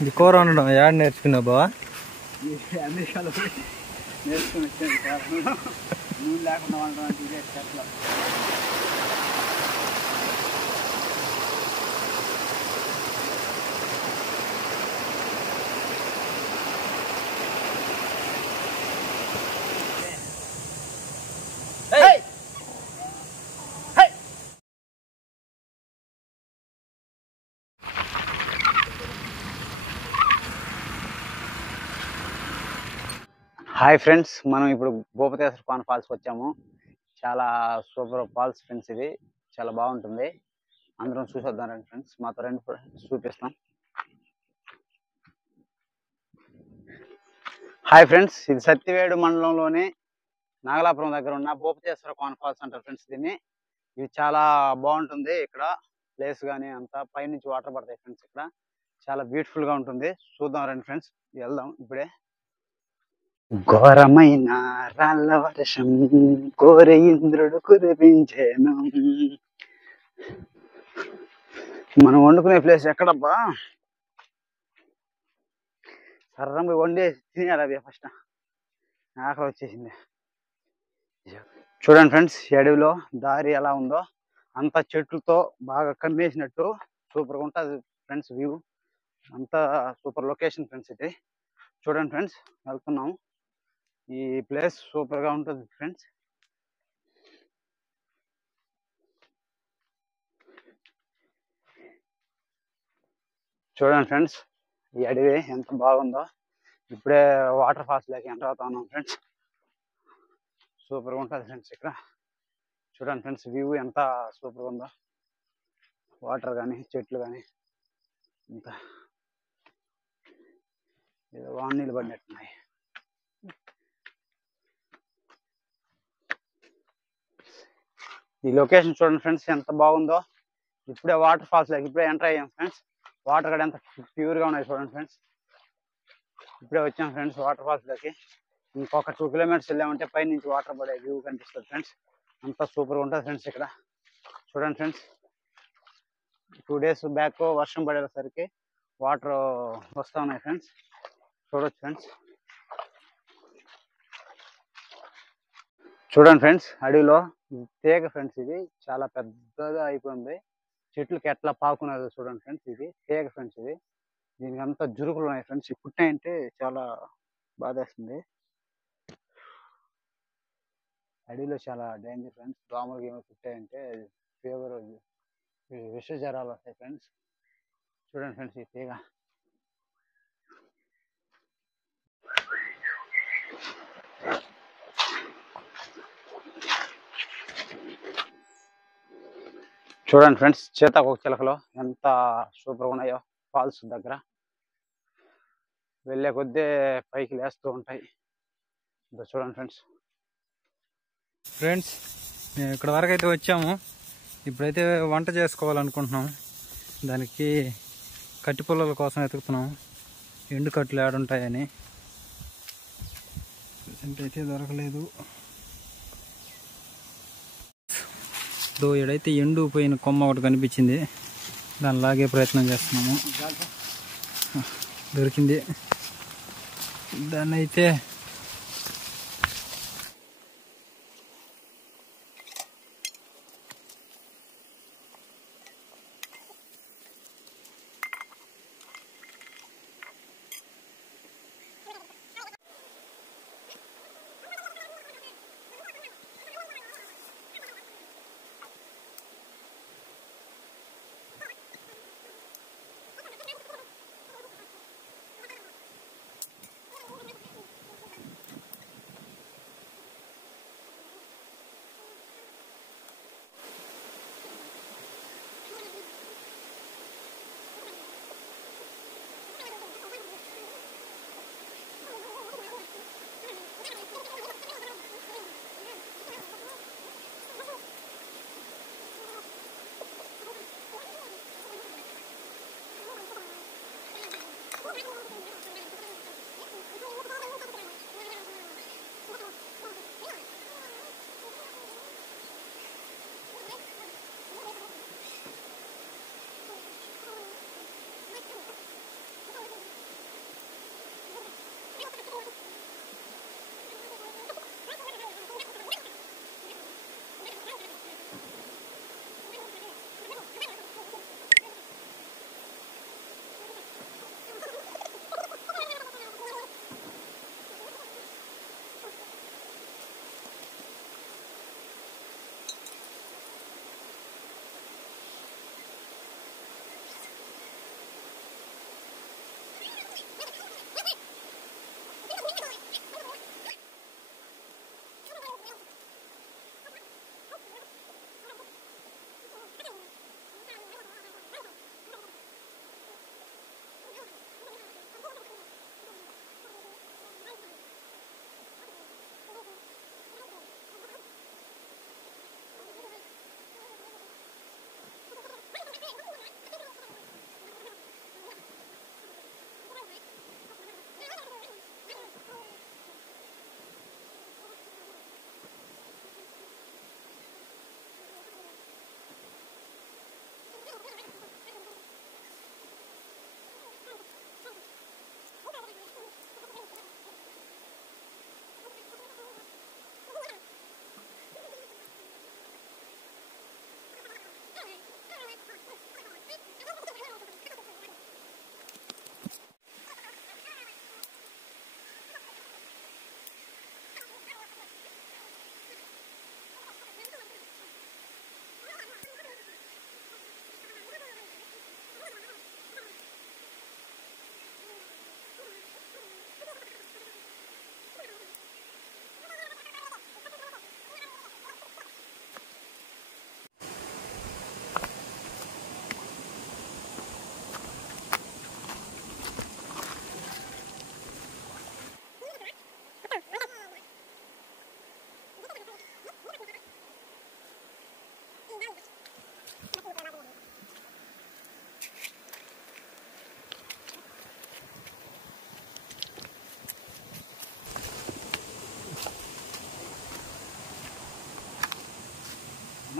ఇది కూర వండడం యాడ్ నేర్చుకున్నావు బావా? అమెరికాలో నేర్చుకుని వచ్చాను. నూనె లేకుండా వండడం అంటే ఇదే చెట్లు. హాయ్ ఫ్రెండ్స్, మనం ఇప్పుడు భూపతేశ్వర కోన ఫాల్స్కి వచ్చాము. చాలా సూపర్ ఫాల్స్ ఫ్రెండ్స్, ఇది చాలా బాగుంటుంది. అందరం చూసొద్దాం రండి ఫ్రెండ్స్, మాతో రెండు చూపిస్తాం. హాయ్ ఫ్రెండ్స్, ఇది సత్యవేడు మండలంలోని నాగలాపురం దగ్గర ఉన్న భూపతేశ్వర కోన ఫాల్స్ అంటారు ఫ్రెండ్స్ దీన్ని. ఇది చాలా బాగుంటుంది. ఇక్కడ ప్లేస్ కానీ అంతా పైనుంచి వాటర్ పడతాయి ఫ్రెండ్స్. ఇక్కడ చాలా బ్యూటిఫుల్ గా ఉంటుంది. చూద్దాం రండి ఫ్రెండ్స్, వెళ్దాం ఇప్పుడే. ఘోరమైన రాళ్ళ వర్షం కోరే ఇంద్రుడు కురిపించేను. మనం వండుకునే ప్లేస్ ఎక్కడబ్బా? సర్రం వండి తినేయాలి అవి ఫస్ట్. ఆకలి వచ్చేసింది. చూడండి ఫ్రెండ్స్, ఈ అడవిలో దారి ఎలా ఉందో, అంత చెట్లతో బాగా కమ్మేసినట్టు సూపర్గా ఉంటుంది ఫ్రెండ్స్. వ్యూ అంతా సూపర్ లొకేషన్ ఫ్రెండ్స్. ఇది చూడండి ఫ్రెండ్స్, వెళ్తున్నాము. ఈ ప్లేస్ సూపర్ గా ఉంటుంది ఫ్రెండ్స్. చూడండి ఫ్రెండ్స్, ఈ అడవి ఎంత బాగుందో. ఇప్పుడే వాటర్ ఫాల్స్ లోకి ఎంటర్ అవుతా ఉన్నాం ఫ్రెండ్స్. సూపర్ గా ఉంటుంది ఫ్రెండ్స్. ఇక్కడ చూడండి ఫ్రెండ్స్, వ్యూ ఎంత సూపర్ గా ఉందో. వాటర్ కానీ చెట్లు కానీ అంత ఏదో వాన నీళ్ళు పడినట్టున్నాయి. ఈ లొకేషన్ చూడండి ఫ్రెండ్స్, ఎంత బాగుందో. ఇప్పుడే వాటర్ ఫాల్స్ లోకి ఇప్పుడే ఎంటర్ అయ్యాం ఫ్రెండ్స్. వాటర్ కూడా ఎంత ప్యూర్ గా ఉన్నాయి చూడండి ఫ్రెండ్స్. ఇప్పుడే వచ్చాం ఫ్రెండ్స్ వాటర్ ఫాల్స్ లోకి. ఇంకొక 2 కిలోమీటర్స్ వెళ్ళామంటే పై నుంచి వాటర్ పడే వ్యూ కనిపిస్తుంది ఫ్రెండ్స్. అంతా సూపర్ గా ఉంటుంది ఫ్రెండ్స్. ఇక్కడ చూడండి ఫ్రెండ్స్, 2 డేస్ బ్యాక్ వర్షం పడేసరికి వాటర్ వస్తా ఉన్నాయి ఫ్రెండ్స్. చూడొచ్చు ఫ్రెండ్స్. చూడండి ఫ్రెండ్స్, అడవిలో తీగ ఫ్రెండ్స్. ఇది చాలా పెద్దగా అయిపోయింది. చెట్లకి ఎట్లా పాకున్నదో చూడండి ఫ్రెండ్స్. ఇది తీగ ఫ్రెండ్స్. ఇది దీనికి అంతా జురుకులు ఉన్నాయి ఫ్రెండ్స్. కుట్టాయంటే చాలా బాధేస్తుంది. అడవిలో చాలా డేంజర్ ఫ్రెండ్స్. దోమలు గేమో కుట్టాయంటే ఫీవర్, విష జ్వరాలు వస్తాయి ఫ్రెండ్స్. చూడండి ఫ్రెండ్స్, ఈ తీగ చూడండి ఫ్రెండ్స్, చేతాకోక చిలకలు ఎంత సూపర్గా ఉన్నాయో ఫాల్స్ దగ్గర. వెళ్ళే కొద్దీ పైకి లేస్తూ ఉంటాయి. చూడండి ఫ్రెండ్స్. ఫ్రెండ్స్, మేము ఇక్కడ వరకు అయితే వచ్చాము. ఇప్పుడైతే వంట చేసుకోవాలనుకుంటున్నాం. దానికి కట్టి పుల్లల కోసం వెతుకుతున్నాం. ఎండు కట్లు ఏడుంటాయని. అయితే దొరకలేదు. ఏడైతే ఎండు పోయిన కొమ్మ ఒకటి కనిపించింది. దాన్ని లాగే ప్రయత్నం చేస్తున్నాము. దొరికింది. దాన్ని అయితే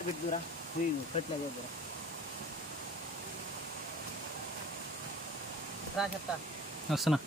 మంట పెట్టుకురా పెట్టలేదురా రా చెప్తా వస్తున్నా.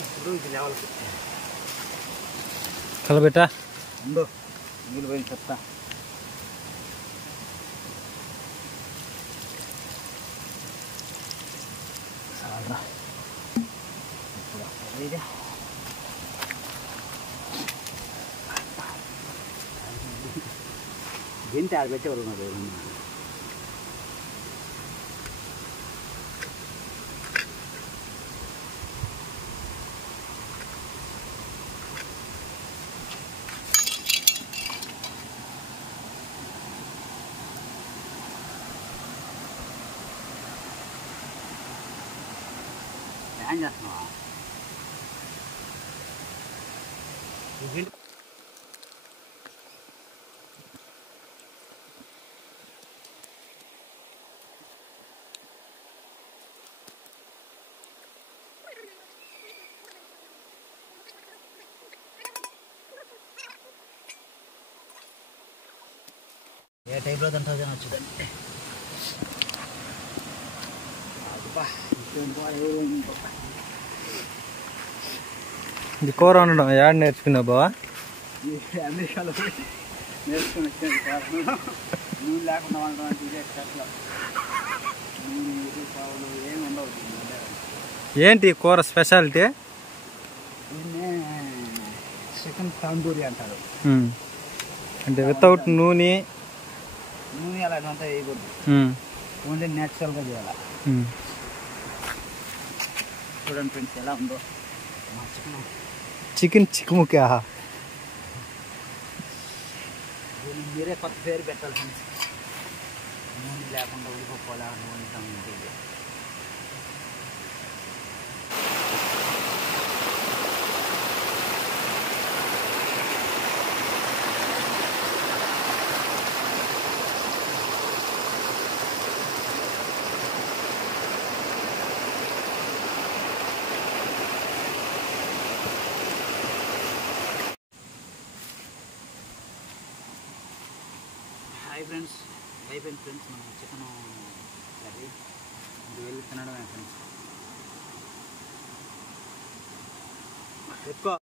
ఇప్పుడు ఇది లెవెల్ కలబెట్టా ఉందో నీళ్ళు పోయి చెప్తా. గెంటి ఆడ పెట్టేవాళ్ళు ఉన్నారు. ఏం చేస్తున్నావా? ఏ టైప్లో తింటుంది నచ్చుదండి. ఇది కూర వండడం యాడ్ నేర్చుకున్నావు బావా? అమెరికాలో నేర్చుకుని వచ్చాను. నూనె లేకుండా వండడం అంటే ఇదే స్పెషల్. నూనె పావులు ఏమి ఉండవు. ఏంటి కూర స్పెషాలిటీ? దీన్నే చికెన్ తందూరి అంటారు. అంటే వితౌట్ నూనె అలాంటివంతా వేయకూడదు. ఓన్లీ న్యాచురల్గా చేయాలి. చూడండి ఫ్రెండ్స్ ఎలా ఉందో మా చికెన్ చిక్కుముక్కా. దీన్ని మీరే కొత్త పేరు పెట్టాలి ఫ్రెండ్స్. నూనె లేకుండా ఉడిపోలే నూనె తందూరి. హాయ్ ఫ్రెండ్స్, అయిపోయింది ఫ్రెండ్స్ మన చికెన్ కర్రీ. ఇది వెళ్ళి తినడమే ఫ్రెండ్స్. ఎక్కువ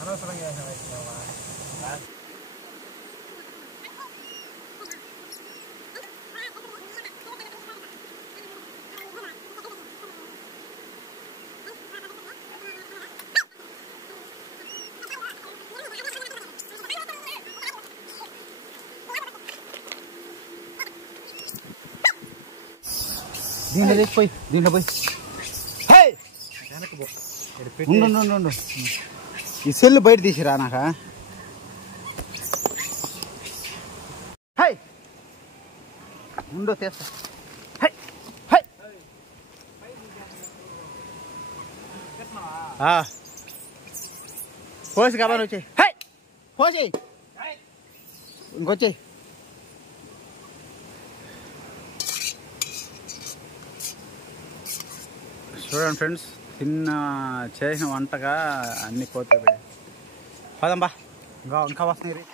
అనవసరంగా దీంట్లో తెచ్చిపోయి దీంట్లో పోయి ఉండు ఈ సెల్లు బయట తీసిరా నాక ఉండు తెస్తా పోసి కాబట్టి వచ్చాయి పోసి ఇంకొచ్చాయి చూడండి ఫ్రెండ్స్ చేసిన వంటగా అన్ని కోతాయి పదంబా ఇంకా వస్తున్నాయి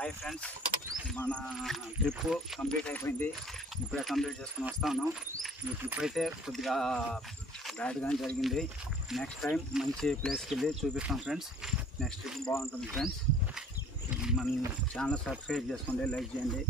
హాయ్ ఫ్రెండ్స్, మన ట్రిప్ కంప్లీట్ అయిపోయింది. ఇప్పుడే కంప్లీట్ చేసుకుని వస్తా ఉన్నాం. ఈ ట్రిప్ అయితే కొద్దిగా బ్యాడ్గానే జరిగింది. నెక్స్ట్ టైం మంచి ప్లేస్కి వెళ్ళి చూపిస్తాం ఫ్రెండ్స్. నెక్స్ట్ ట్రిప్ బాగుంటుంది ఫ్రెండ్స్. మన ఛానల్ సబ్స్క్రైబ్ చేసుకోండి, లైక్ చేయండి.